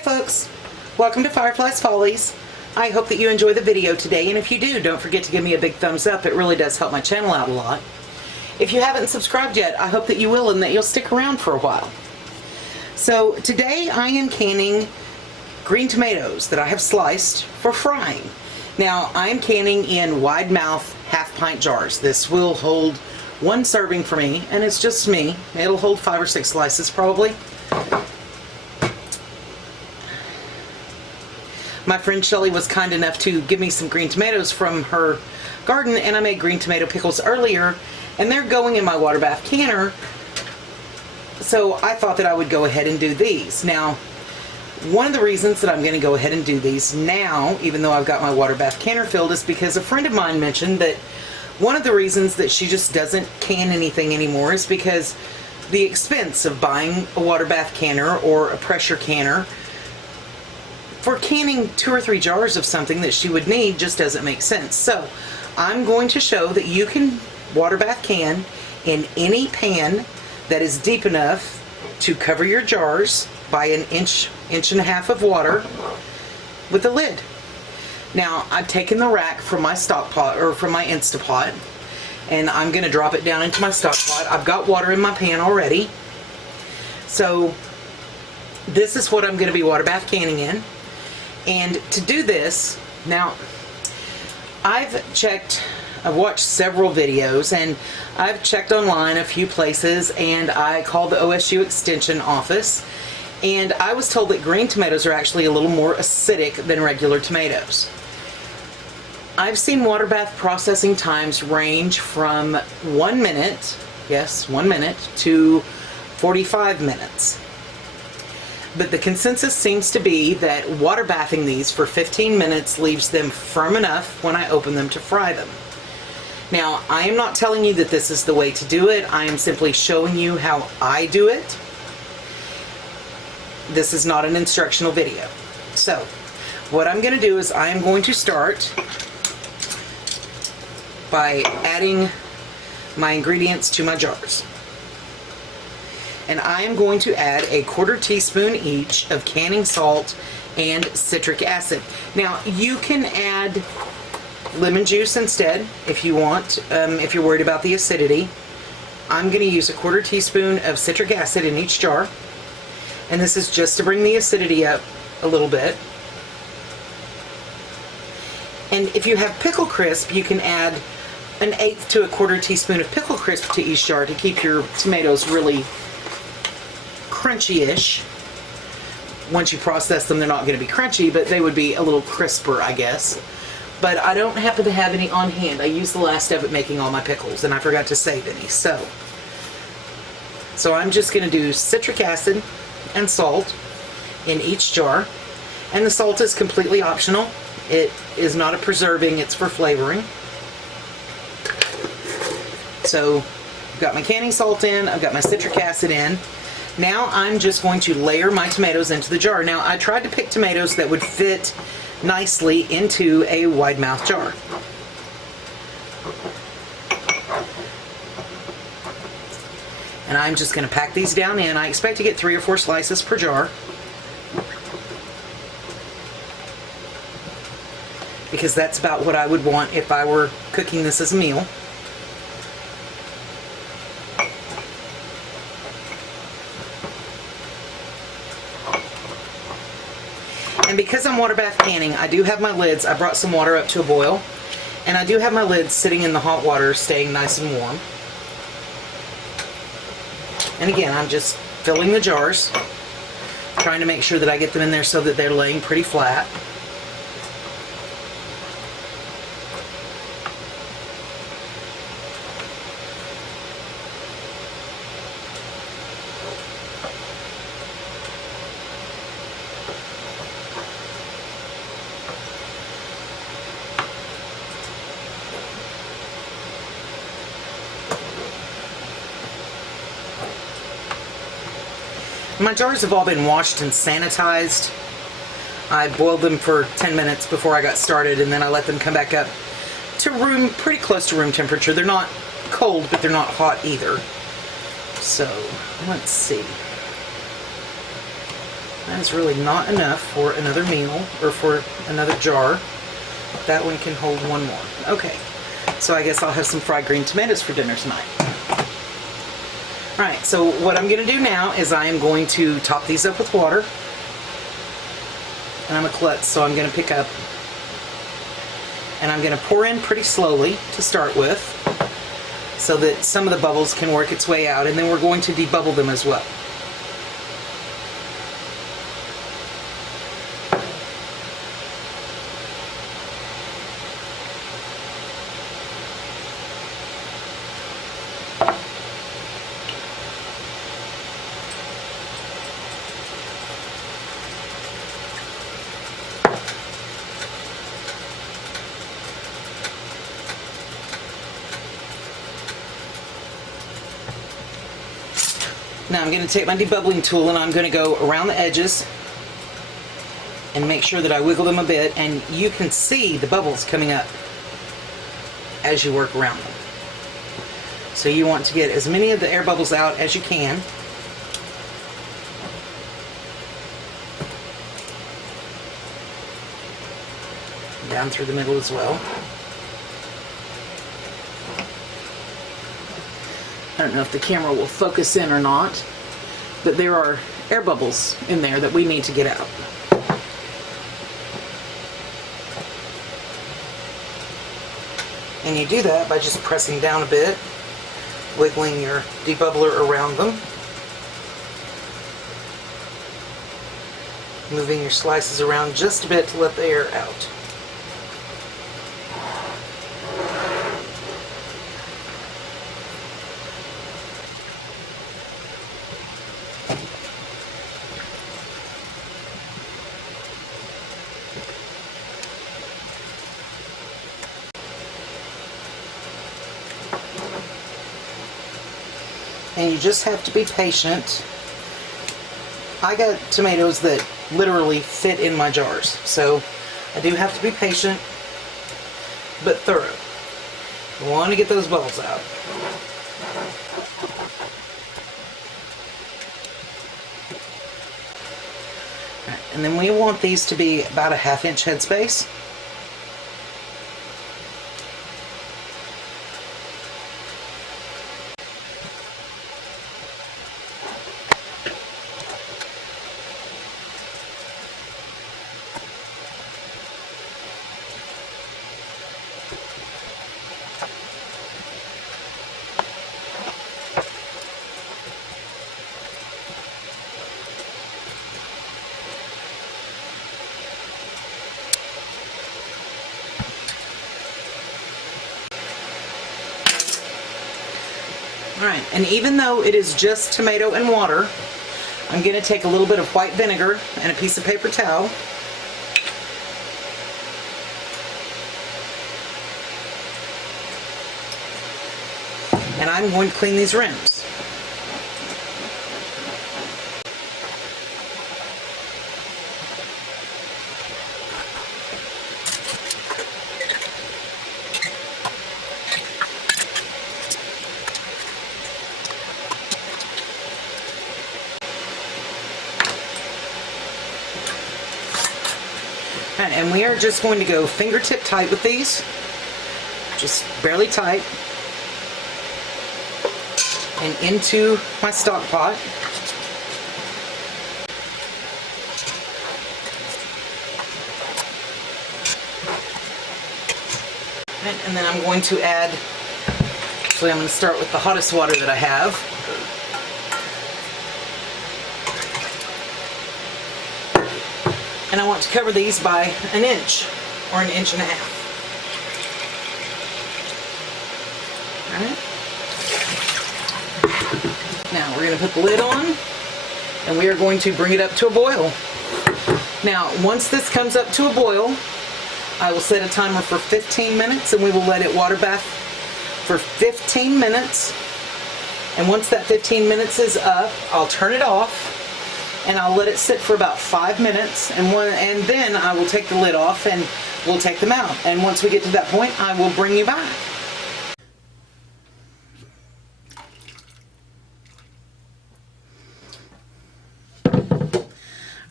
Hey folks, welcome to Fyreflye's Follies. I hope that you enjoy the video today, and if you do, don't forget to give me a big thumbs up. It really does help my channel out a lot. If you haven't subscribed yet, I hope that you will and that you'll stick around for a while. So today I am canning green tomatoes that I have sliced for frying. Now I'm canning in wide mouth half-pint jars. This will hold one serving for me, and it's just me. It'll hold 5 or 6 slices probably. My friend Shelly was kind enough to give me some green tomatoes from her garden, and I made green tomato pickles earlier, and they're going in my water bath canner, so I thought that I would go ahead and do these. Now, one of the reasons that I'm going to go ahead and do these now, even though I've got my water bath canner filled, is because a friend of mine mentioned that one of the reasons that she just doesn't can anything anymore is because the expense of buying a water bath canner or a pressure canner for canning 2 or 3 jars of something that she would need just doesn't make sense. So I'm going to show that you can water bath can in any pan that is deep enough to cover your jars by an inch and a half of water with a lid. Now I've taken the rack from my stock pot, or from my Instapot, and I'm going to drop it down into my stock pot. I've got water in my pan already, so this is what I'm going to be water bath canning in. And to do this, now I've watched several videos, and I've checked online a few places, and I called the OSU Extension office, and I was told that green tomatoes are actually a little more acidic than regular tomatoes. I've seen water bath processing times range from 1 minute, yes, 1 minute, to 45 minutes. But the consensus seems to be that water bathing these for 15 minutes leaves them firm enough when I open them to fry them. Now, I am not telling you that this is the way to do it. I am simply showing you how I do it. This is not an instructional video. So, what I'm going to do is I am going to start by adding my ingredients to my jars. And I am going to add a 1/4 teaspoon each of canning salt and citric acid. Now, you can add lemon juice instead if you want, if you're worried about the acidity. I'm going to use a 1/4 teaspoon of citric acid in each jar, and this is just to bring the acidity up a little bit. And if you have pickle crisp, you can add 1/8 to a 1/4 teaspoon of pickle crisp to each jar to keep your tomatoes really crunchy-ish. Once you process them, they're not going to be crunchy, but they would be a little crisper, I guess. But I don't happen to have any on hand. I used the last of it making all my pickles, and I forgot to save any. So I'm just going to do citric acid and salt in each jar. And the salt is completely optional. It is not a preserving, it's for flavoring. So I've got my canning salt in, I've got my citric acid in. Now I'm just going to layer my tomatoes into the jar. Now I tried to pick tomatoes that would fit nicely into a wide mouth jar. And I'm just going to pack these down in. I expect to get 3 or 4 slices per jar, because that's about what I would want if I were cooking this as a meal. And because I'm water bath canning, I do have my lids. I brought some water up to a boil, and I do have my lids sitting in the hot water, staying nice and warm. And again, I'm just filling the jars, trying to make sure that I get them in there so that they're laying pretty flat. My jars have all been washed and sanitized. I boiled them for 10 minutes before I got started, and then I let them come back up to pretty close to room temperature. They're not cold, but they're not hot either. So, let's see. That's really not enough for another meal or for another jar. That one can hold one more. Okay, so I guess I'll have some fried green tomatoes for dinner tonight. All right, so what I'm gonna do now is I am going to top these up with water. And I'm a klutz, so I'm gonna pick up and I'm gonna pour in pretty slowly to start with so that some of the bubbles can work its way out, and then we're going to debubble them as well. Now I'm going to take my debubbling tool and I'm going to go around the edges and make sure that I wiggle them a bit, and you can see the bubbles coming up as you work around them. So you want to get as many of the air bubbles out as you can. Down through the middle as well. I don't know if the camera will focus in or not, but there are air bubbles in there that we need to get out. And you do that by just pressing down a bit, wiggling your debubbler around them, moving your slices around just a bit to let the air out. And you just have to be patient. I got tomatoes that literally fit in my jars, so I do have to be patient but thorough. You want to get those bubbles out. Right, and then we want these to be about a 1/2 inch headspace. Alright, and even though it is just tomato and water, I'm going to take a little bit of white vinegar and a piece of paper towel. And I'm going to clean these rims. And we are just going to go fingertip tight with these, just barely tight, and into my stock pot. And then I'm going to add, actually I'm going to start with the hottest water that I have. And I want to cover these by 1 inch or 1.5 inches. Alright. Now we're going to put the lid on and we are going to bring it up to a boil. Now once this comes up to a boil, I will set a timer for 15 minutes and we will let it water bath for 15 minutes. And once that 15 minutes is up, I'll turn it off and I'll let it sit for about 5 minutes, and then I will take the lid off and we'll take them out. And once we get to that point, I will bring you back.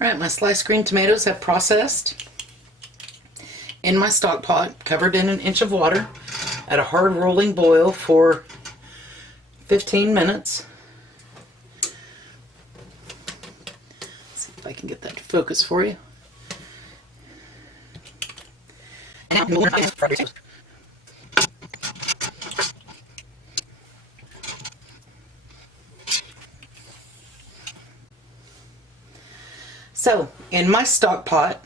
Alright, my sliced green tomatoes have processed in my stock pot, covered in 1 inch of water at a hard rolling boil for 15 minutes. Let's see if I can get that to focus for you. So, in my stock pot,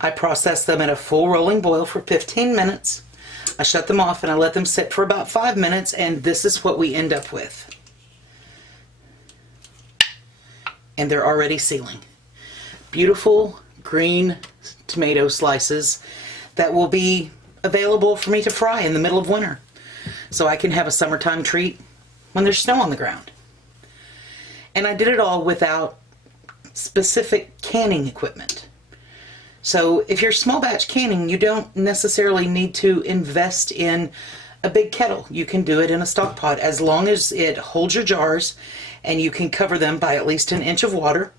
I processed them in a full rolling boil for 15 minutes. I shut them off and I let them sit for about 5 minutes, and this is what we end up with. And they're already sealing. Beautiful green tomato slices that will be available for me to fry in the middle of winter, so I can have a summertime treat when there's snow on the ground. And I did it all without specific canning equipment. So if you're small batch canning, you don't necessarily need to invest in a big kettle. You can do it in a stock pot as long as it holds your jars and you can cover them by at least 1 inch of water.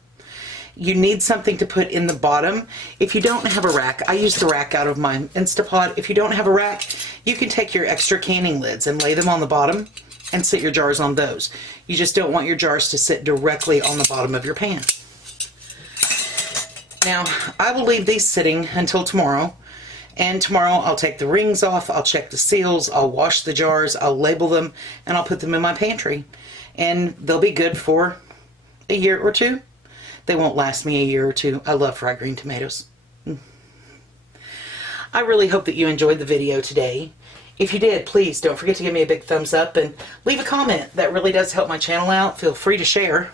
You need something to put in the bottom. If you don't have a rack, I use the rack out of my Instapot. If you don't have a rack, you can take your extra canning lids and lay them on the bottom and sit your jars on those. You just don't want your jars to sit directly on the bottom of your pan. Now, I will leave these sitting until tomorrow, and tomorrow I'll take the rings off, I'll check the seals, I'll wash the jars, I'll label them, and I'll put them in my pantry. And they'll be good for a year or two. They won't last me a year or two. I love fried green tomatoes. I really hope that you enjoyed the video today. If you did, please don't forget to give me a big thumbs up and leave a comment. That really does help my channel out. Feel free to share.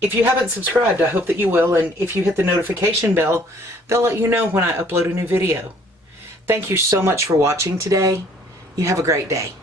If you haven't subscribed, I hope that you will, and if you hit the notification bell, they'll let you know when I upload a new video. Thank you so much for watching today. You have a great day.